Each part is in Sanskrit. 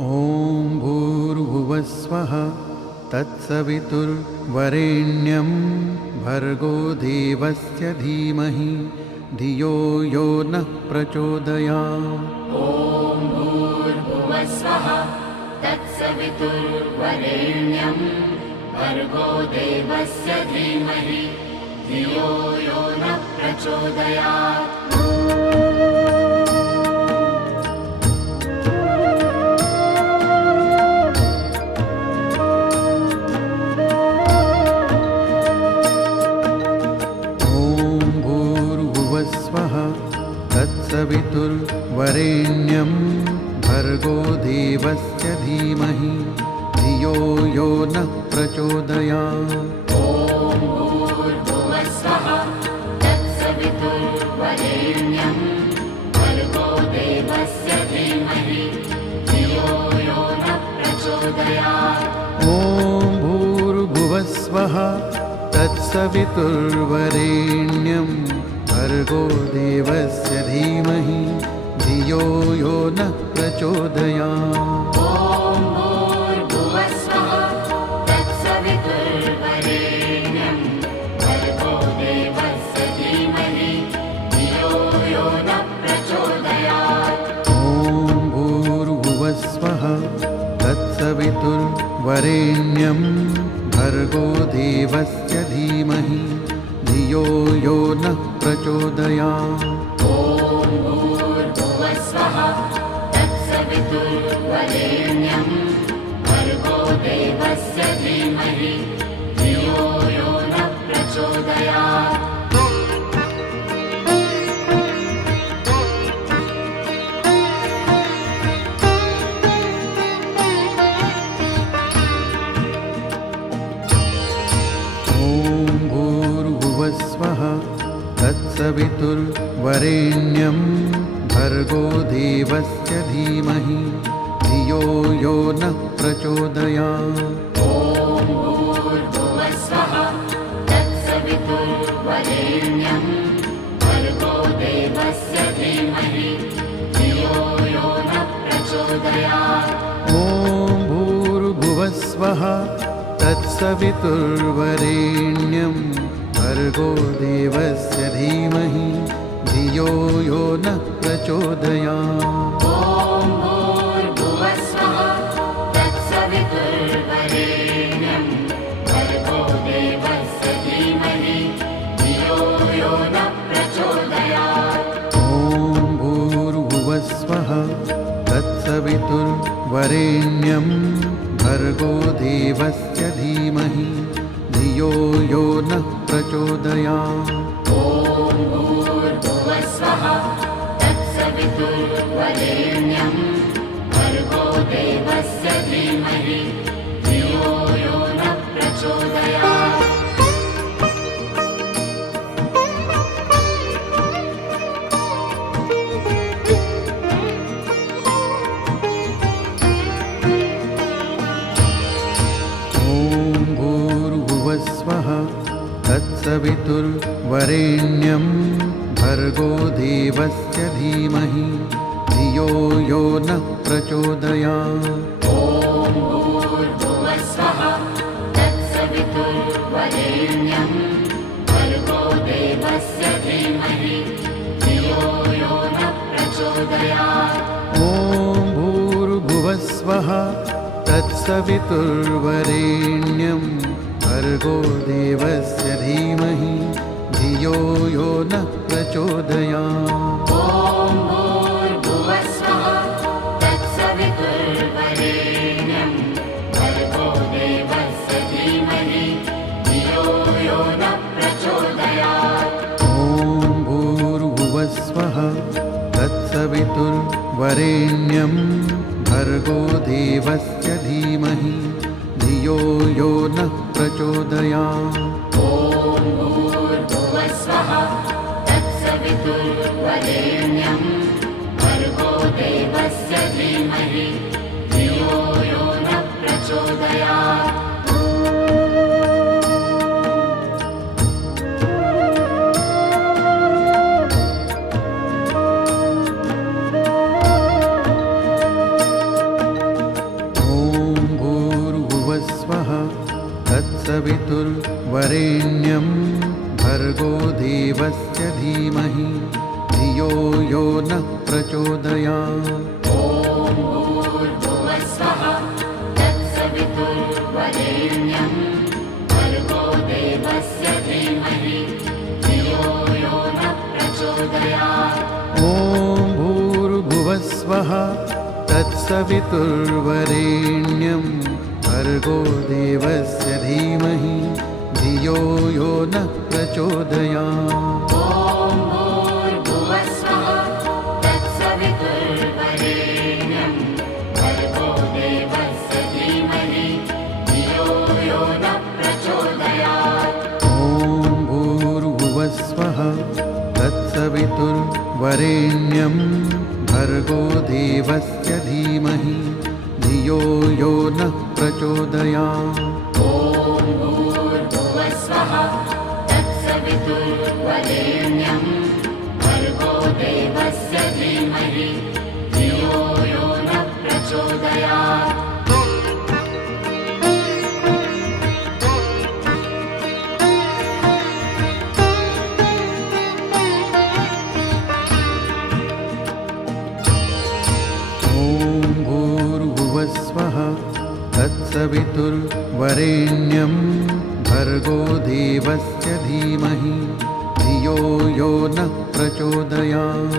ॐ भूर्भुवस्वः तत्सवितुर्वरेण्यं भर्गो देवस्य धीमहि धियो यो नः प्रचोदयात्। ॐ भूर्भुवस्वः तत्सवितुर्वरेण्यं भर्गो देवस्य धीमहि धियो यो नः प्रचोदयात्। तत्सवितुर्वरेण्यं भर्गो देवस्य धीमहि धियो यो नः प्रचोदयात्। ॐ भूर्भुवस्वः तत्सवितुर्वरेण्यं भर्गो देवस्य धीमहि धियो यो नः प्रचोदयात्। ॐ भूर्भुवस्वः तत्सवितुर्वरेण्यं भर्गो देवस्य धीमहि धियो यो नः प्रचोदयात्। ॐ भूर्भुवस्वः तत्सवितुर्वरेण्यं भर्गो देवस्य धीमहि धियो यो नः प्रचोदयात्। ॐ भूर्भुवस्वः तत्सवितुर्वरेण्यं भर्गो देवस्य धीमहि धियो यो नः प्रचोदयात्। ॐ भूर्भुवस्वः तत्सवितुर्वरेण्यं भर्गो देवस्य धीमहि धियो यो नः प्रचोदयात्। तत्सवितुर्वरेण्यं भर्गो देवस्य धीमहि धियो यो नः प्रचोदयात्। ॐ भूर्भुवस्वः तत्सवितुर्वरेण्यं भर्गो देवस्य धीमहि धियो यो नः प्रचोदयात्। ॐ भूर्भुवस्वः तत्सवितुर्वरेण्यं भर्गो देवस्य धीमहि धियो यो नः प्रचोदयात्। ॐ भूर्भुवस्वः तत्सवितुर्वरेण्यं भर्गो देवस्य धीमहि धियो यो नः प्रचोदयात्। ॐ भूर्भुवस्वः तत्सवितुर्वरेण्यं भर्गो देवस्य धीमहि धियो यो नः प्रचोदयात्। ॐ भूर्भुवस्वः तत्सवितुर्वरेण्यं भर्गो देवस्य धीमहि धियो यो नः प्रचोदयात्। तत्सवितुर्वरेण्यं भर्गो देवस्य धीमहि धियो यो नः प्रचोदयात्। ॐ भूर्भुवस्वः तत्सवितुर्वरेण्यं भर्गो देवस्य धीमहि धियो यो नः प्रचोदयात्। ॐ भूर्भुवस्वः तत्सवितुर्वरेण्यं भर्गो देवस्य धीमहि धियो यो नः प्रचोदयात्। ॐ भूर्भुवस्वः तत्सवितुर्वरेण्यं भर्गो देवस्य धीमहि धियो यो नः प्रचोदयात्। ॐ भूर्भुवस्वः तत्सवितुर्वरेण्यं भर्गो देवस्य धीमहि धियो यो नः प्रचोदयात्। ॐ भूर्भुवस्वः तत्सवितुर्वरेण्यं भर्गो देवस्य धीमहि धियो यो नः प्रचोदयात्। भर्गोदेवस्य धीमहि धियो यो नः प्रचोदयात्। ॐ भूर्भुवस्वः तत्सवितुर्वरेण्यं भर्गो देवस्य धीमहि धियो यो नः प्रचोदयात्। ॐ भूर्भुवस्वः तत्सवितुर्वरेण्यं भर्गो देवस्य धीमहि धियो यो नः प्रचोदयात्। ॐ भूर्भुवस्वः तत्सवितुर्वरेण्यं भर्गो देवस्य धीमहि धियो यो नः प्रचोदयात्। ॐ भूर्भुवस्वः तत्सवितुर्वरेण्यं भर्गो देवस्य धीमहि धियो यो नः प्रचोदयात्। ॐ भूर्भुवस्वः तत्सवितुर्वरेण्यं भर्गो देवस्य धीमहि धियो यो नः प्रचोदयात्। स्वः तत्सवितुर्वरेण्यं भर्गो देवस्य धीमहि धियो यो नः प्रचोदयात्।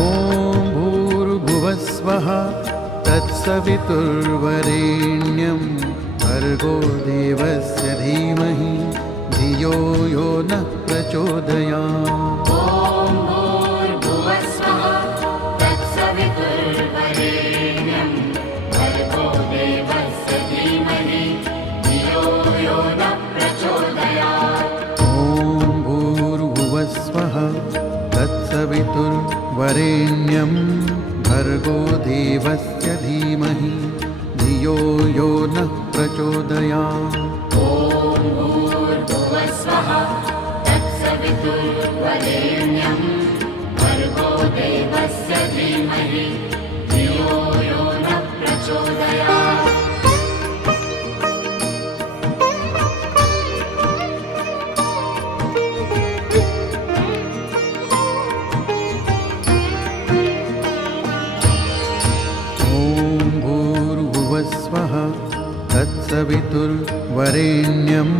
ॐ भूर्भुवस्वः तत्सवितुर्वरेण्यं भर्गो देवस्य धीमहि धियो यो नः प्रचोदयात्। ॐ भूर्भुवस्वः तत्सवितुर्वरेण्यं भर्गो देवस्य धीमहि धियो यो नः प्रचोदयात्। ॐ भूर्भुवस्वः तत्सवितुर्वरेण्यं भर्गो देवस्य धीमहि धियो यो नः प्रचोदयात्। ॐ भूर्भुवस्वः तत्सवितुर्वरेण्यं भर्गो देवस्य धीमहि धियो यो नः प्रचोदयात्। ॐ भूर्भुवस्वः तत्सवितुर्वरेण्यं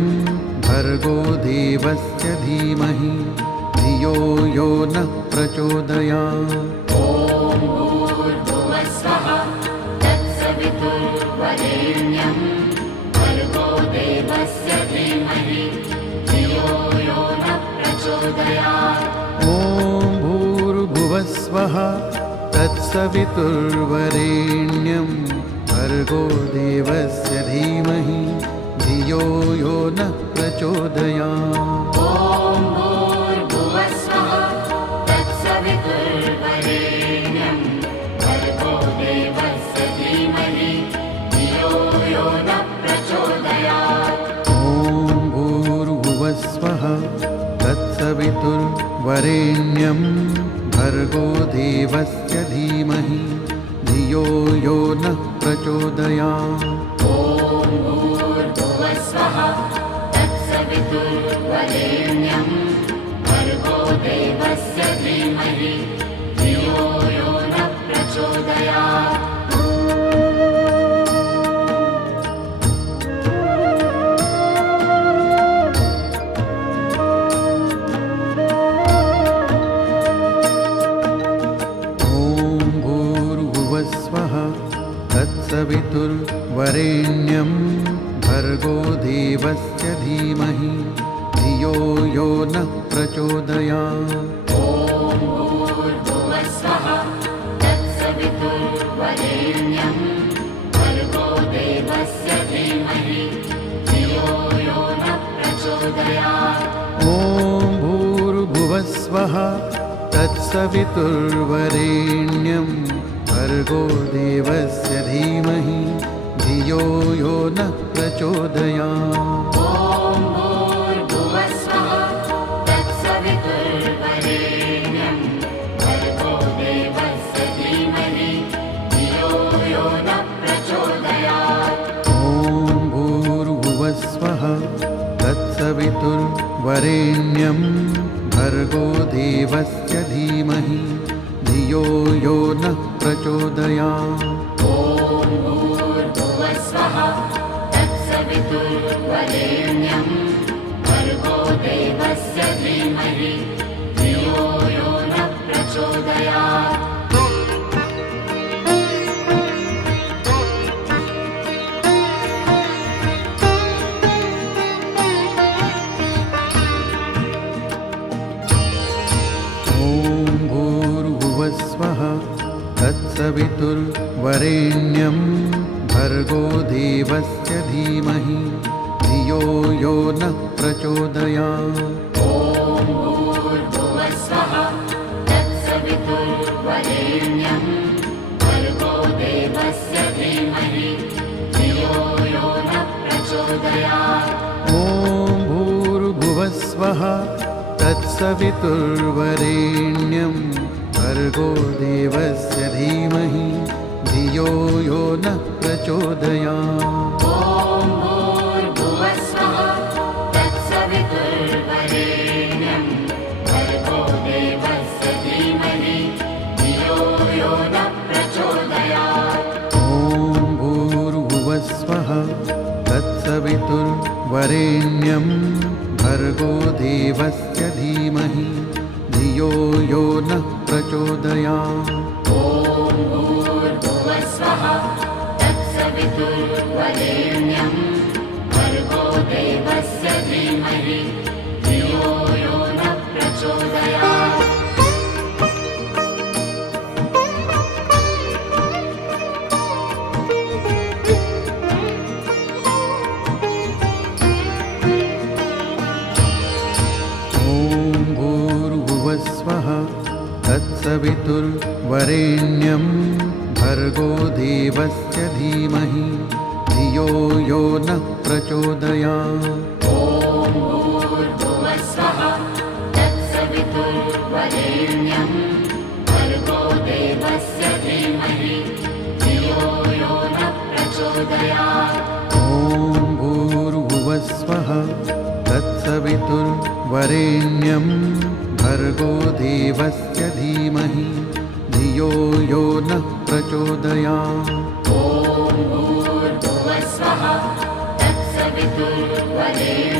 भर्गो देवस्य धीमहि धियो यो नः प्रचोदयात्। स्वः तत्सवितुर्वरेण्यं भर्गो देवस्य धीमहि धियो यो नः प्रचोदयात्। ॐ भूर्भुवस्वः तत्सवितुर्वरेण्यं भर्गो देवस्य धीमहि धियो यो नः प्रचोदयात्। ॐ भूर्भुवस्वः तत्सवितुर्वरेण्यं भर्गो देवस्य धीमहि धियो यो नः प्रचोदयात्। ॐ भूर्भुवस्वः तत्सवितुर्वरेण्यं भर्गो देवस्य धीमहि धियो यो नः प्रचोदयात्। ॐ भूर्भुवस्वः तत्सवितुर्वरेण्यं भर्गो देवस्य धीमहि धियो यो नः प्रचोदयात्। ॐ भूर्भुवस्वः तत्सवितुर्वरेण्यं भर्गो देवस्य धीमहि धियो यो नः प्रचोदयात्। तत्सवितुर्वरेण्यं भर्गो देवस्य धीमहि धियो यो नः प्रचोदयात्। ॐ भूर्भुवस्वः तत्सवितुर्वरेण्यं भर्गो देवस्य धीमहि धियो यो नः प्रचोदयात्। ॐ भूर्भुवस्वः तत्सवितुर्वरेण्यं भर्गो देवस्य धीमहि धियो यो नः प्रचोदयात्। ॐ भूर्भुवस्वः तत्सवितुर्वरेण्यं भर्गो वरेण्यं भर्गो देवस्य धीमहि धियो यो नः प्रचोदयात्। ॐ भूर्भुवस्वः तत्सवितुर्वरेण्यं भर्गो देवस्य धीमहि धियो यो नः प्रचोदयात्। स्वः तत्सवितुर्वरेण्यं भर्गो देवस्य धीमहि धियो यो नः प्रचोदयात्। ॐ भूर्भुवस्वः तत्सवितुर्वरेण्यं भर्गो देवस्य धीमहि धियो यो नः प्रचोदयात्। ॐ भूर्भुवस्वः तत्सवितुर्वरेण्यं भर्गो देवस्य धीमहि धियो यो नः प्रचोदयात्। ॐ भूर्भुवस्वः तत्सवितुर्वरेण्यं भर्गो देवस्य धीमहि धियो यो नः प्रचोदयात्। ॐ भूर्भुवस्वः तत्सवितुर्वरेण्यं भर्गो देवस्य धीमहि धियो यो नः प्रचोदयात्। ॐ भूर्भुवस्वः तत्सवितुर्वरेण्यं भर्गो देवस्य धीमहि धियो यो नः प्रचोदयात्। स्वः तत्सवितुर्वरेण्यं भर्गो देवस्य धीमहि धियो यो नः प्रचोदयात्। ॐ भूर्भुवस्वः तत्सवितुर्वरेण्यं भर्गो देवस्य धीमहि धियो यो नः प्रचोदयात्। ॐ भूर्भुवस्वः तत्सवितुर्वरेण्यं भर्गो देवस्य धीमहि धियो यो नः प्रचोदयात्। ॐ भूर्भुवस्वः तत्सवितुर्वरेण्यं